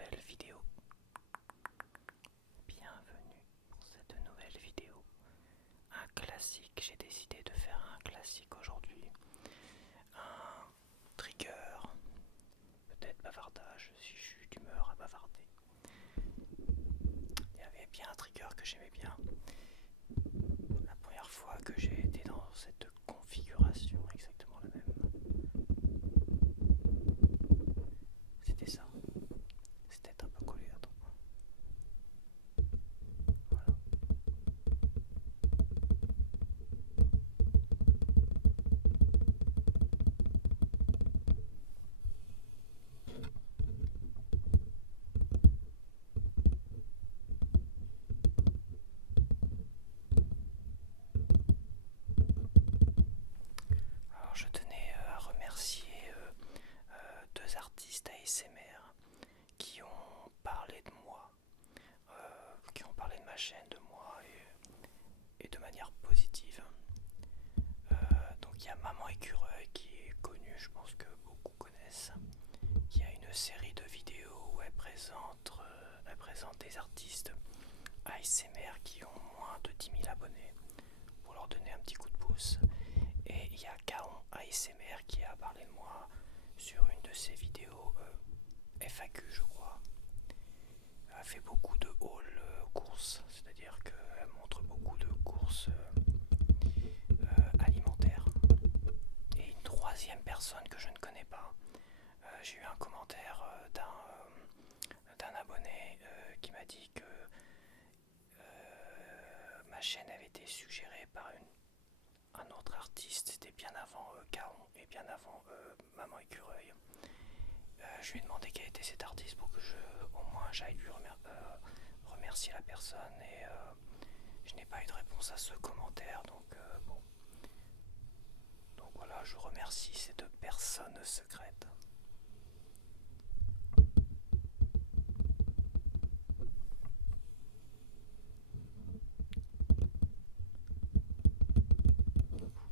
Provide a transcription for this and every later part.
nouvelle vidéo. Bienvenue pour cette nouvelle vidéo. Un classique, j'ai décidé de faire un classique aujourd'hui. Un trigger, peut-être bavardage si je suis d'humeur à bavarder. Il y avait bien un trigger que j'aimais bien. La première fois que j'ai été dans cette configuration, exactement la même, c'était ça. C'était un peu collé, attends. Voilà. Alors je tenais à remercier deux artistes ASMR qui ont parlé de moi, qui ont parlé de ma chaîne, de moi et de manière positive. Donc il y a Maman Écureuil qui est connue, je pense que beaucoup connaissent, qui a une série de vidéos où elle présente des artistes ASMR qui ont moins de 10 000 abonnés pour leur donner un petit coup de pouce. Et il y a Kaon ASMR qui a parlé de moi sur une de ses vidéos FAQ, je crois. Elle fait beaucoup de haul courses, c'est-à-dire qu'elle montre beaucoup de courses alimentaires. Et une troisième personne que je ne connais pas, j'ai eu un commentaire d'un abonné qui m'a dit que ma chaîne avait été suggérée par un autre artiste, c'était bien avant Kaon et bien avant Maman Écureuil. Je lui ai demandé quel était cet artiste pour que au moins j'aille lui remercier la personne et je n'ai pas eu de réponse à ce commentaire, donc bon. Donc voilà, je remercie ces deux personnes secrètes.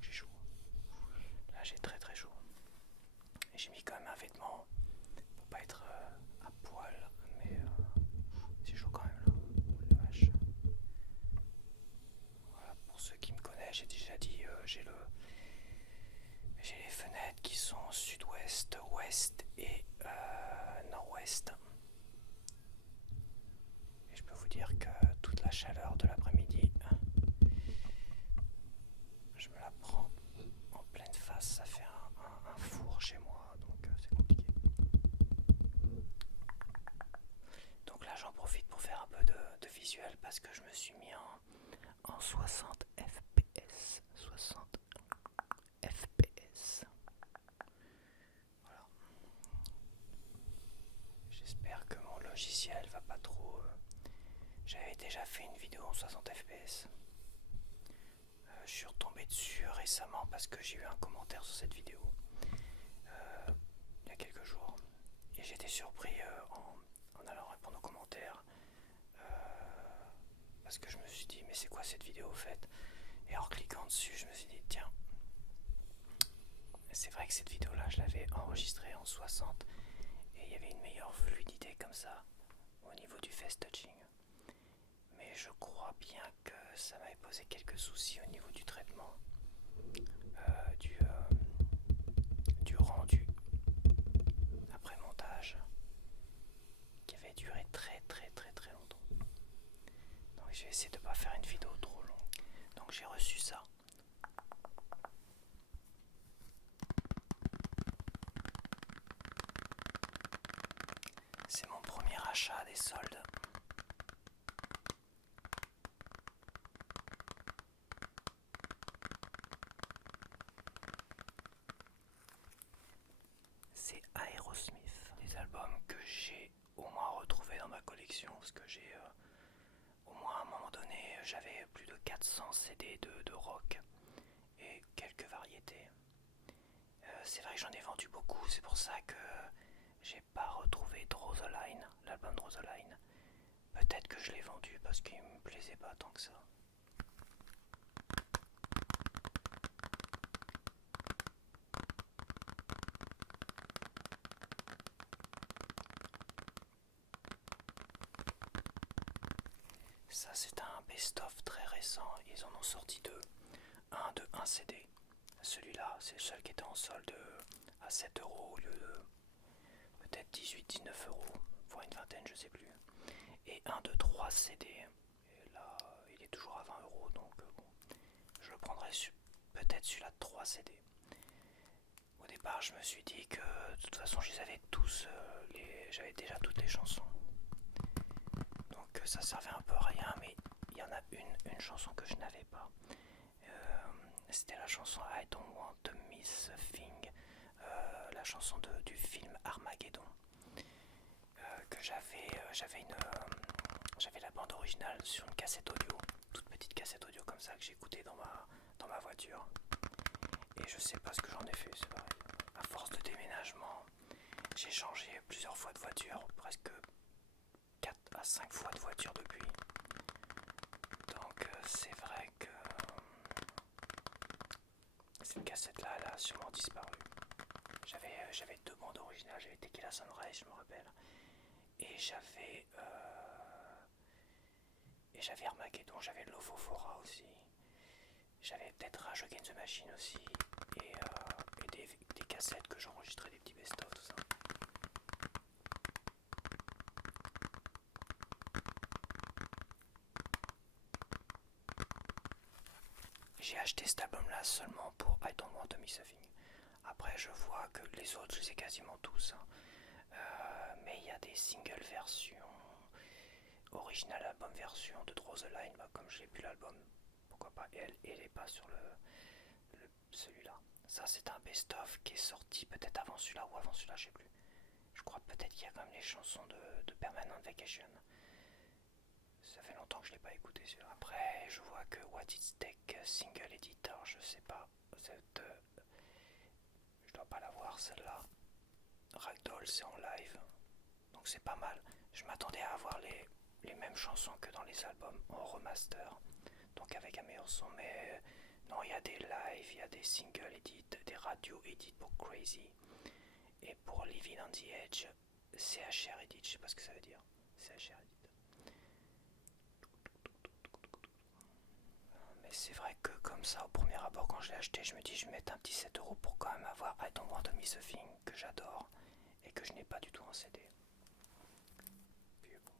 J'ai chaud. Là j'ai très très chaud. Et j'ai mis quand même un vêtement pour pas être à poil, mais c'est chaud quand même là. Oh la vache. Voilà, pour ceux qui me connaissent, j'ai déjà dit, j'ai les fenêtres qui sont sud-ouest, ouest et nord-ouest. Et je peux vous dire que toute la chaleur de l'après-midi, je me la prends en pleine face. Ça fait un four chez moi, donc c'est compliqué. Donc là, j'en profite pour faire un peu de visuel parce que je me suis mis en 60 fps. 60 fps. Voilà. J'espère que mon logiciel va pas trop. J'avais déjà fait une vidéo en 60 fps. Je suis retombé dessus récemment parce que j'ai eu un commentaire sur cette vidéo il y a quelques jours. Et j'étais surpris en allant répondre aux commentaires parce que je me suis dit mais c'est quoi cette vidéo au fait? Et en cliquant dessus je me suis dit tiens, c'est vrai que cette vidéo là je l'avais enregistrée en 60 et il y avait une meilleure fluidité comme ça au niveau du face touching. Mais je crois bien que ça m'avait posé quelques soucis au niveau du traitement, du rendu après montage, qui avait duré très très très très longtemps. Donc j'ai essayé de ne pas faire une vidéo trop longue. Donc j'ai reçu ça. C'est mon premier achat des soldes. C'est Aerosmith, des albums que j'ai au moins retrouvés dans ma collection parce que j'ai au moins à un moment donné j'avais plus de 400 CD de rock et quelques variétés. C'est vrai que j'en ai vendu beaucoup, c'est pour ça que j'ai pas retrouvé Draw the Line, l'album Draw the Line. Peut-être que je l'ai vendu parce qu'il me plaisait pas tant que ça. Ça c'est un best-of très récent, ils en ont sorti deux. Un de un CD. Celui-là, c'est le seul qui était en solde à 7 euros au lieu de peut-être 18-19 euros, voire une vingtaine, je sais plus. Et un de 3 CD. Et là, il est toujours à 20 euros, donc bon, je le prendrai peut-être celui-là de 3 CD. Au départ, je me suis dit que de toute façon, je les avais tous, j'avais déjà toutes les chansons. Donc ça servait un peu à rien, mais il y en a une chanson que je n'avais pas. C'était la chanson I Don't Want to Miss a Thing, la chanson du film Armageddon. Que j'avais la bande originale sur une cassette audio, toute petite cassette audio comme ça que j'écoutais dans ma voiture. Et je sais pas ce que j'en ai fait, c'est pareil. À force de déménagement, j'ai changé plusieurs fois de voiture, presque 4 à 5 fois de voiture depuis. Donc c'est vrai que cette cassette-là, elle a sûrement disparu. J'avais deux bandes originales, j'avais Tequila Sunrise, je me rappelle. Et j'avais Armageddon, j'avais Lofofora aussi. J'avais peut-être Rage Against the Machine aussi. Et des cassettes que j'enregistrais, des petits best-of, tout ça. J'ai acheté cet album-là seulement pour I Don't Want to Miss a Thing. Après, je vois que les autres, je les ai quasiment tous. Hein. Mais il y a des single versions, original album version de Draw the Line. Bah, comme je n'ai plus l'album, pourquoi pas. Et elle est pas sur celui-là. Ça, c'est un best-of qui est sorti peut-être avant celui-là ou avant celui-là, je sais plus. Je crois peut-être qu'il y a quand même les chansons de Permanent Vacation. Ça fait longtemps que je l'ai pas écouté celui-là. Après, je vois que What It's Take Single Editor, je sais pas. Je dois pas l'avoir celle-là. Ragdoll, c'est en live. Donc c'est pas mal. Je m'attendais à avoir les mêmes chansons que dans les albums en remaster. Donc avec un meilleur son. Mais non, il y a des lives, il y a des single edits, des radio edits pour Crazy. Et pour Living on the Edge, CHR edit. Je sais pas ce que ça veut dire. CHR edit. Mais c'est vrai que comme ça, au premier abord, quand je l'ai acheté, je me dis je vais mettre un petit 7 euros pour quand même avoir I Don't Want to Miss a Thing, que j'adore et que je n'ai pas du tout en CD. Puis bon.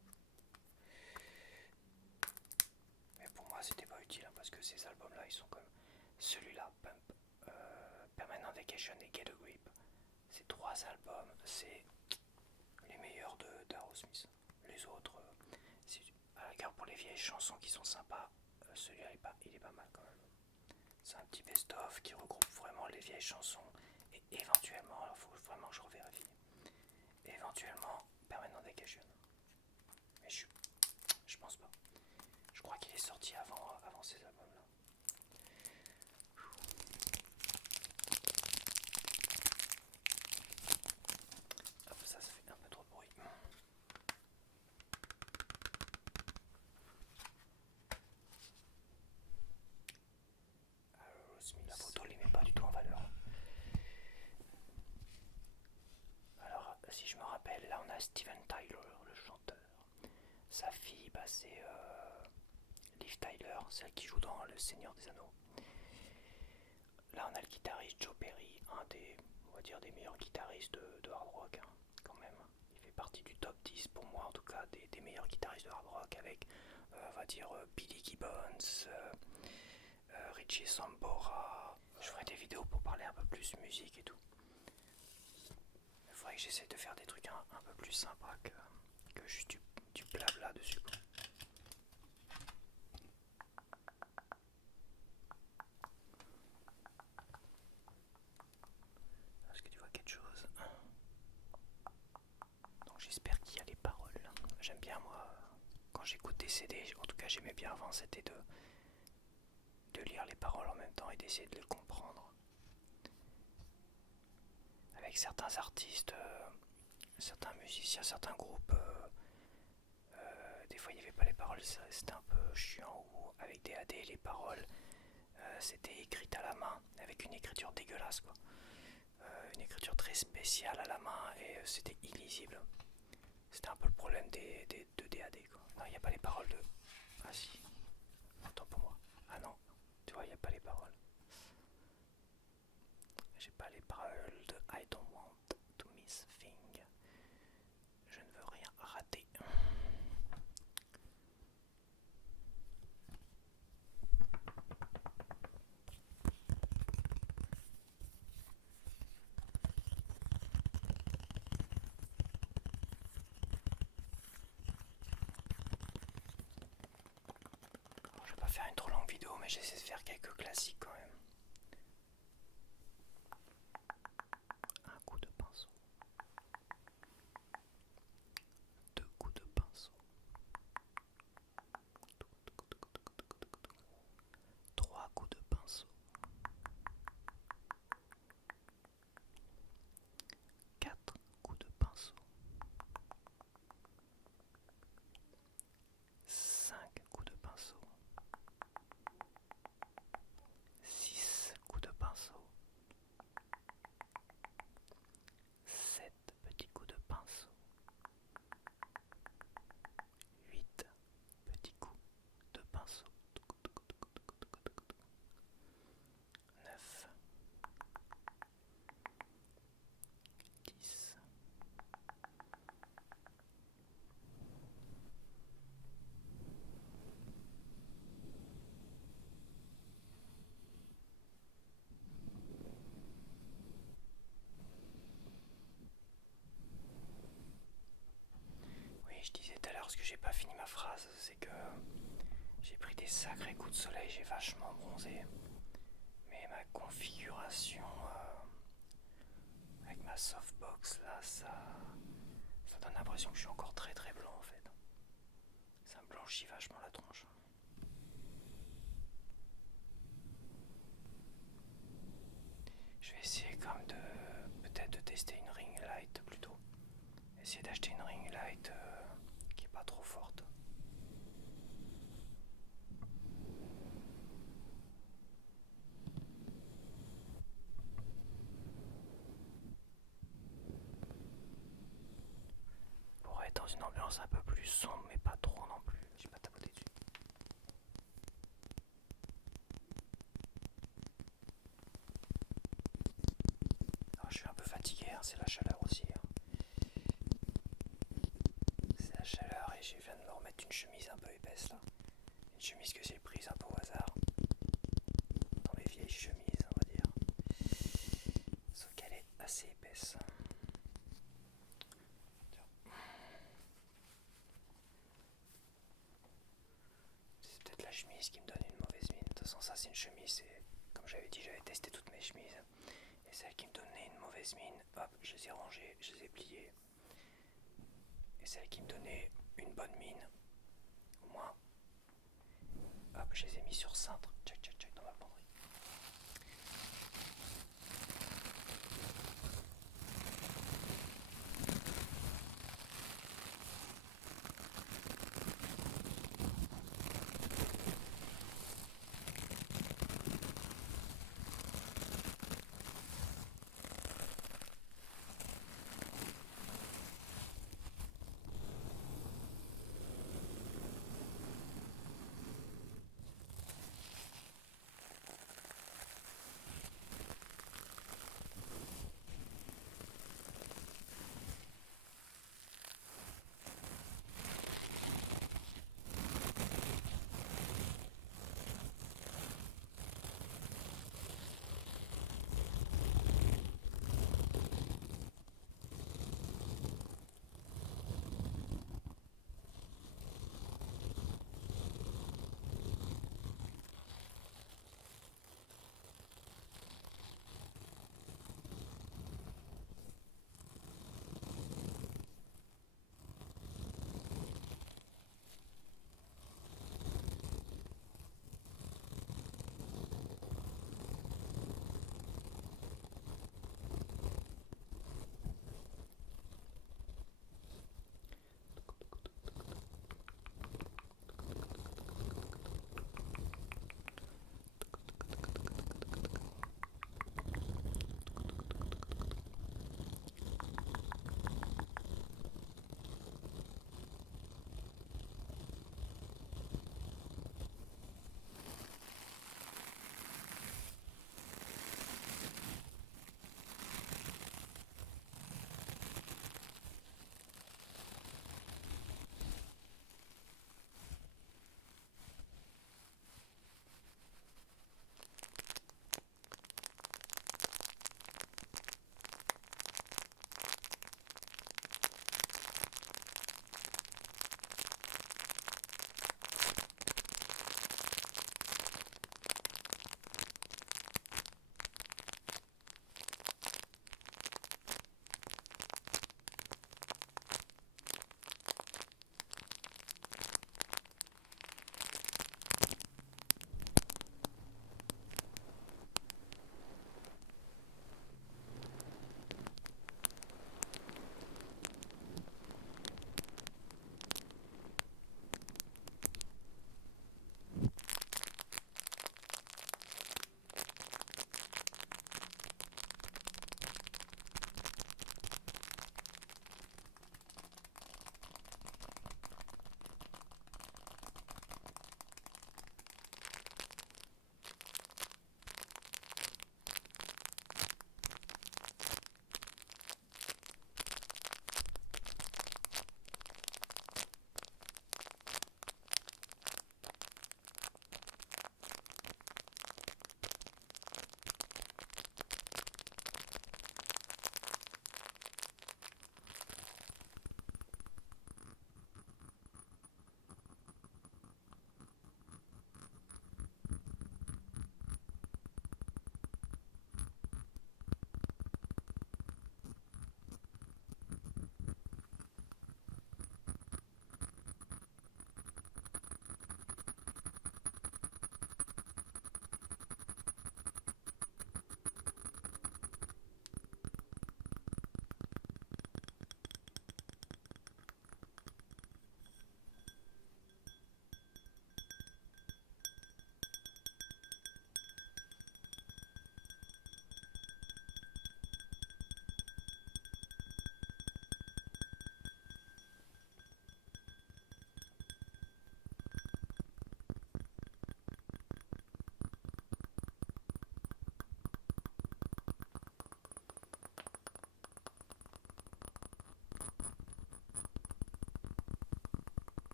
Mais pour moi, c'était pas utile hein, parce que ces albums-là, ils sont comme celui-là, Pump, Permanent Vacation et Get a Grip. Ces trois albums, c'est les meilleurs d'Aerosmith. Les autres, à la gare pour les vieilles chansons qui sont sympas, celui-là il est pas mal quand même. C'est un petit best-of qui regroupe vraiment les vieilles chansons et éventuellement, alors il faut vraiment que je revérifie, éventuellement Permanent Vacation. Mais je pense pas. Je crois qu'il est sorti avant ces albums-là. Hop, ça fait un peu trop de bruit. La photo ne les met pas du tout en valeur. Alors, si je me rappelle, là on a Steven Tyler, le chanteur. Sa fille, bah, c'est Liv Tyler, celle qui joue dans Le Seigneur des Anneaux. Là on a le guitariste Joe Perry, un des, on va dire, des meilleurs guitaristes de hard rock, hein, quand même. Il fait partie du top 10 pour moi en tout cas des meilleurs guitaristes de hard rock avec, on va dire, Billy Gibbons, Richie Sambora. Je ferai des vidéos pour parler un peu plus musique et tout. Il faudrait que j'essaie de faire des trucs un peu plus sympas que juste du blabla dessus. Est-ce que tu vois quelque chose? Donc j'espère qu'il y a les paroles. J'aime bien moi, quand j'écoute des CD, en tout cas j'aimais bien avant, c'était de lire les paroles en même temps et d'essayer de les comprendre. Avec certains artistes, certains musiciens, certains groupes, des fois il n'y avait pas les paroles, c'était un peu chiant, ou avec des AD les paroles c'était écrite à la main avec une écriture dégueulasse quoi. Une écriture très spéciale à la main et c'était illisible. C'était un peu le problème de DAD quoi. Non, il n'y a pas les paroles Ah si, autant pour moi. Ah non, tu vois, il n'y a pas les paroles. J'ai pas les paroles de I don't want to miss a thing. Je ne veux rien rater. Alors, je vais pas faire une trop longue vidéo, mais j'essaie de faire quelques classiques quand même. Un coup de pinceau. Deux coups de pinceau. Trois coups de pinceau. Quatre coups de pinceau. Cinq coups de pinceau. Six coups de pinceau. Sept petits coups de pinceau. Huit petits coups de pinceau. 9, 10, oui, je disais tout à l'heure, ce que j'ai pas fini ma phrase, c'est que j'ai pris des sacrés coups de soleil, j'ai vachement bronzé. Mais ma configuration avec ma softbox là, ça donne l'impression que je suis encore très très blanc en fait. Ça me blanchit vachement la tronche. Je vais essayer comme de peut-être de tester une ring light plutôt. Essayer d'acheter une ring light qui est pas trop forte. Pour être dans une ambiance un peu plus sombre mais pas trop non plus. Je vais pas tapoter dessus. Alors, je suis un peu fatigué, hein, c'est la chaleur aussi. Hein. C'est la chaleur et je viens de me remettre une chemise un peu épaisse là. Une chemise que j'ai prise un peu au hasard. Dans mes vieilles chemises, on va dire. Sauf qu'elle est assez épaisse. C'est peut-être la chemise qui me donne une mauvaise mine. De toute façon, ça c'est une chemise. Et comme j'avais dit, j'avais testé toutes mes chemises. Et celle qui me donnait une mauvaise mine, hop, je les ai rangées, je les ai pliées. Et celle qui me donnait une bonne mine, au moins, hop, je les ai mis sur cintre. Tchac, tchac, tchac, dans ma penderie.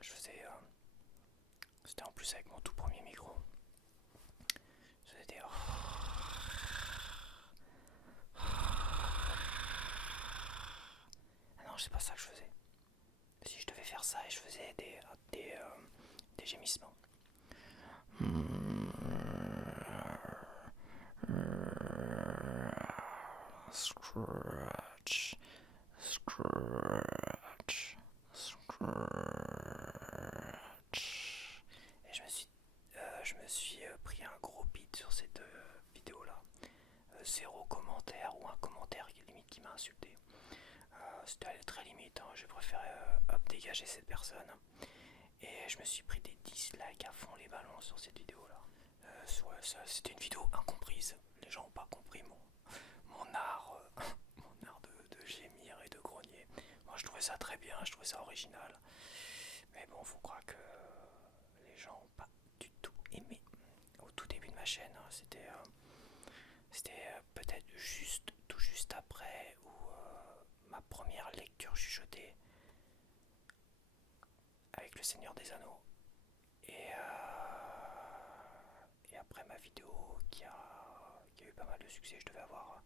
Je faisais... c'était en plus avec mon tout premier micro. Je faisais des... Ah non, c'est pas ça que je faisais. Si je devais faire ça et je faisais des gémissements. Scratch, scratch, scratch. Et je me suis pris un gros beat sur cette vidéo là. Zéro commentaire ou un commentaire limite qui m'a insulté. C'était très limite, hein. J'ai préféré dégager cette personne. Et je me suis pris des dislikes à fond les ballons sur cette vidéo là. C'était une vidéo incomprise. Les gens n'ont pas compris mon art, mon art de gémir et de grogner. Moi je trouvais ça très bien, je trouvais ça original. Mais bon, faut croire que les gens n'ont pas du tout aimé. Au tout début de ma chaîne, hein, c'était peut-être tout juste après ou ma première lecture chuchotée avec le Seigneur des Anneaux. Et après ma vidéo qui a eu pas mal de succès, je devais avoir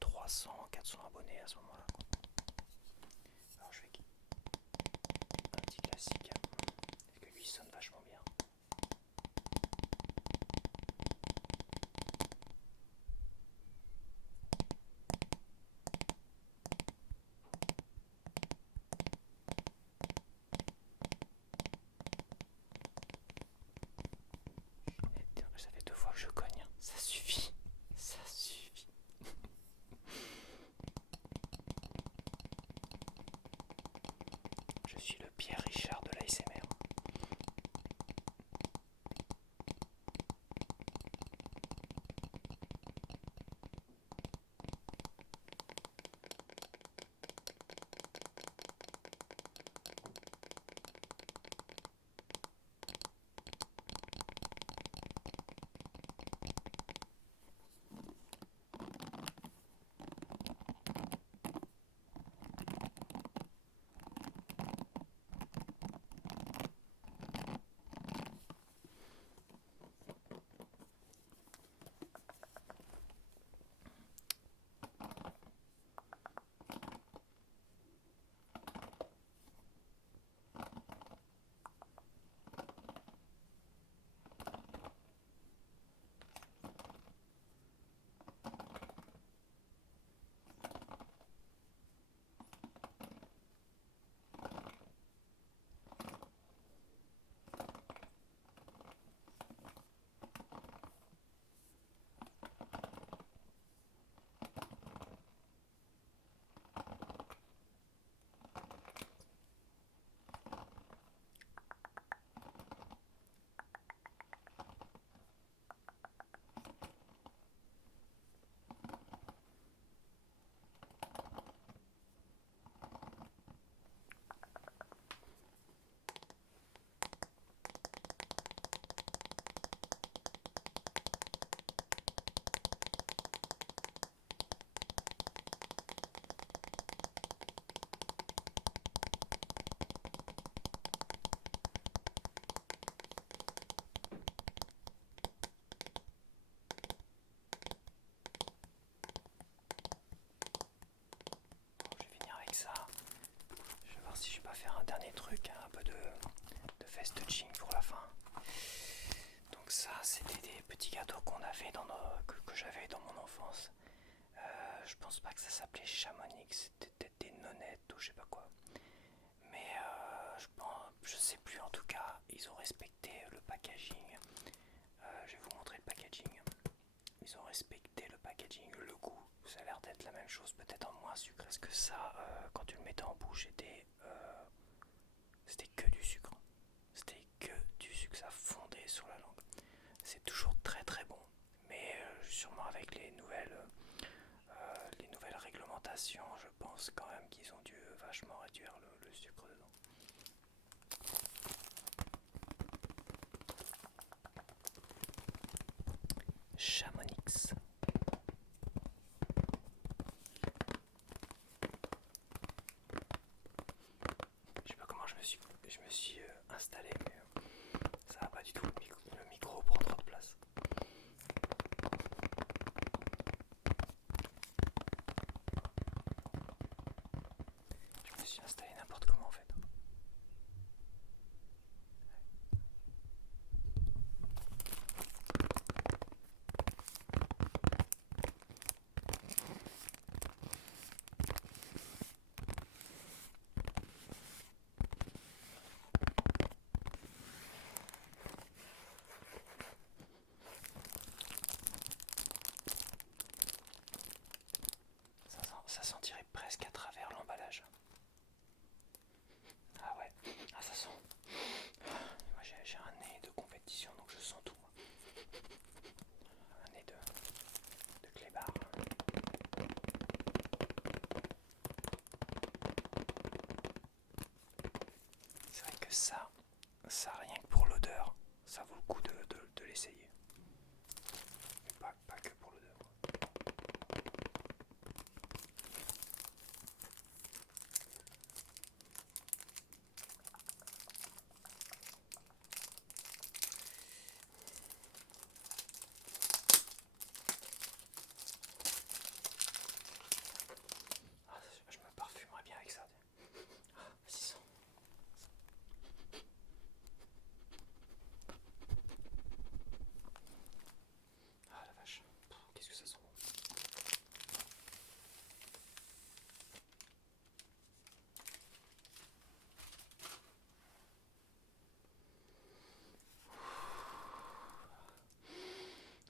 300-400 abonnés à ce moment-là. Alors je vais un petit classique, parce que lui sonne vachement bien. Ça fait 2 fois que je cogne, ça suffit, ça suffit. Je suis le Pierre Richard de l'ASMR. Ça. Je vais voir si je vais pas faire un dernier truc, hein, un peu de face touching pour la fin. Donc ça, c'était des petits gâteaux qu'on avait que j'avais dans mon enfance. Je pense pas que ça s'appelait Chamonix, c'était peut-être des nonnettes ou je sais pas quoi. Mais je sais plus, en tout cas, ils ont respecté le packaging. Je vais vous montrer le packaging. Ils ont respecté le packaging, le goût, ça a l'air d'être la même chose, peut-être en moins sucré. Parce que ça, quand tu le mettais en bouche, c'était que du sucre. C'était que du sucre, ça fondait sur la langue. C'est toujours très très bon, mais sûrement avec les nouvelles réglementations, je pense quand même qu'ils ont dû vachement réduire le sucre dedans. Chamonix. Je sais pas comment je me ça rien que pour l'odeur, ça vaut le coup de l'essayer. Mais pas que pour l'odeur. Ah, je me parfumerais bien avec ça. Ah, 600. Ah la vache, qu'est-ce que ça sent bon.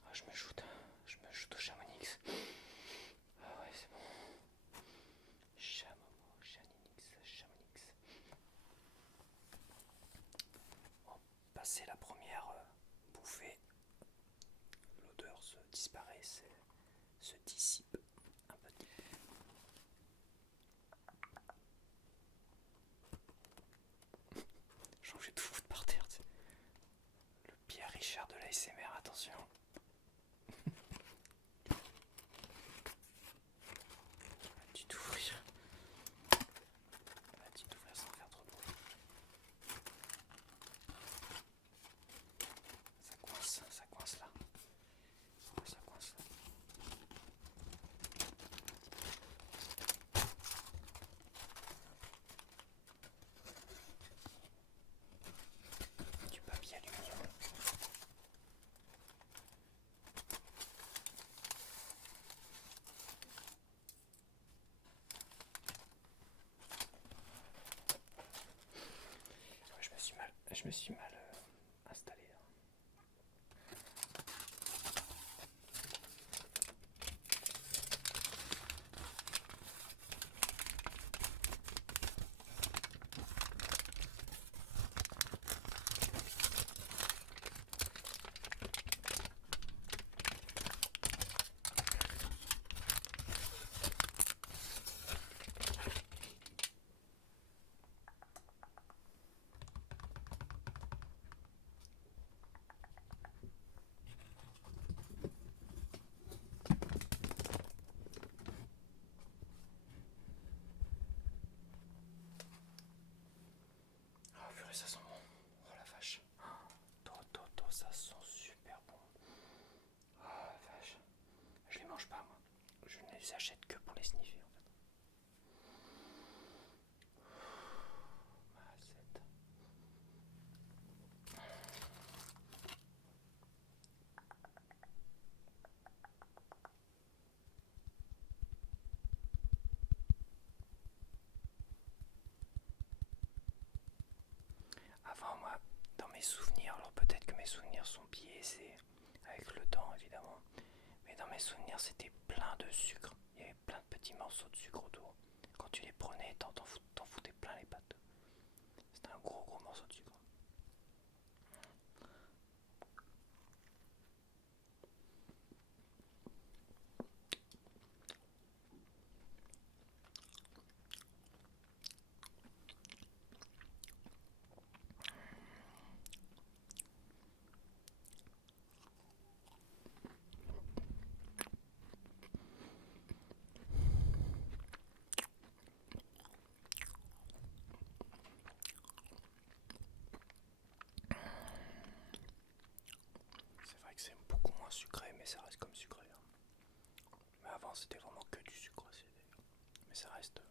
Ah, je me shoot au Chamonix. Ah ouais, c'est bon. Chamonix. Bon, passer la première bouffée, l'odeur se disparaît, se dissipe un petit peu. Je crois que je vais tout foutre par terre. Tu sais. Le Pierre Richard de l'ASMR, attention. Tu t'ouvrir. Tu t'ouvrir sans faire trop de bruit. Ça coince là. Ça coince là. Du papier aluminium. Je me suis mal installé. Là. Oh purée, ça sent bon. Oh la vache. Ça sent super bon. Oh la vache. Je les mange pas moi. Je ne les achète que pour les sniffer en fait. Macette. Avant moi, dans mes souvenirs, alors peut-être que mes souvenirs sont biaisés avec le temps évidemment, mais dans mes souvenirs c'était plein de sucre. Il y avait plein de petits morceaux de sucre autour. Quand tu les prenais, t'en foutais plein les pattes. C'était un gros morceau de sucre. C'est vrai que c'est beaucoup moins sucré, mais ça reste comme sucré. Hein. Mais avant c'était vraiment que du sucre aussi d'ailleurs. Mais ça reste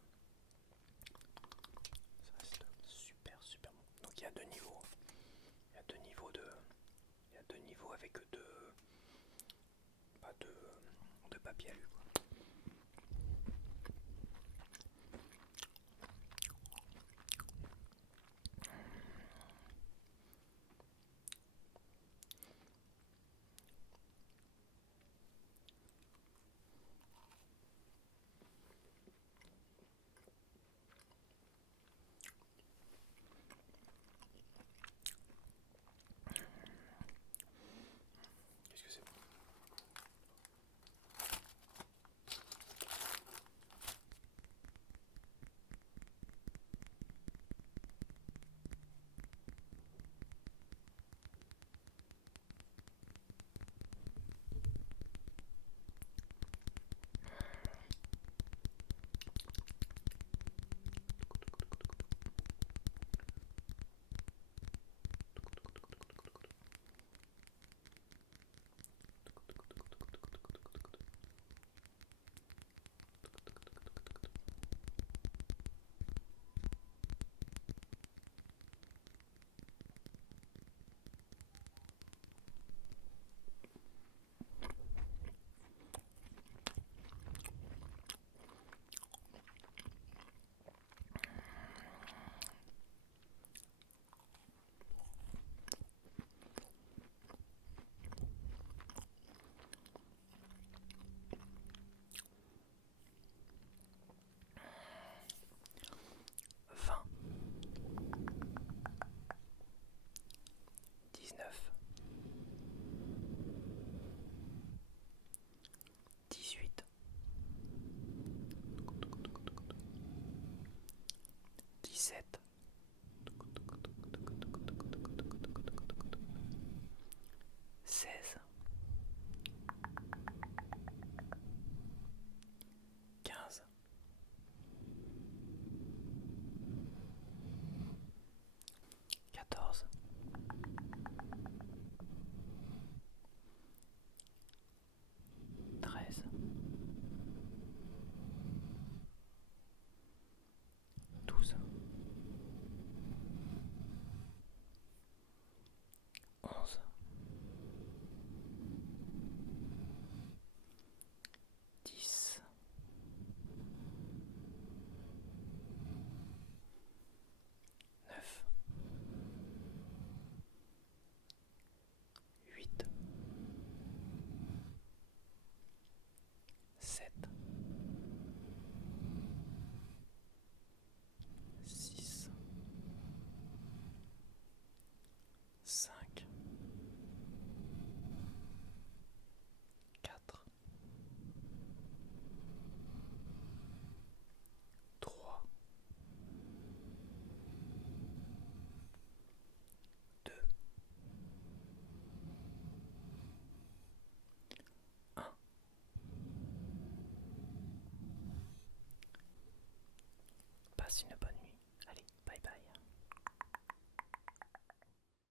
super bon. Donc il y a deux niveaux. Il y a deux niveaux il y a deux niveaux avec pas de papier alu quoi. Qu'est-ce que c'est bon. passe une bonne nuit.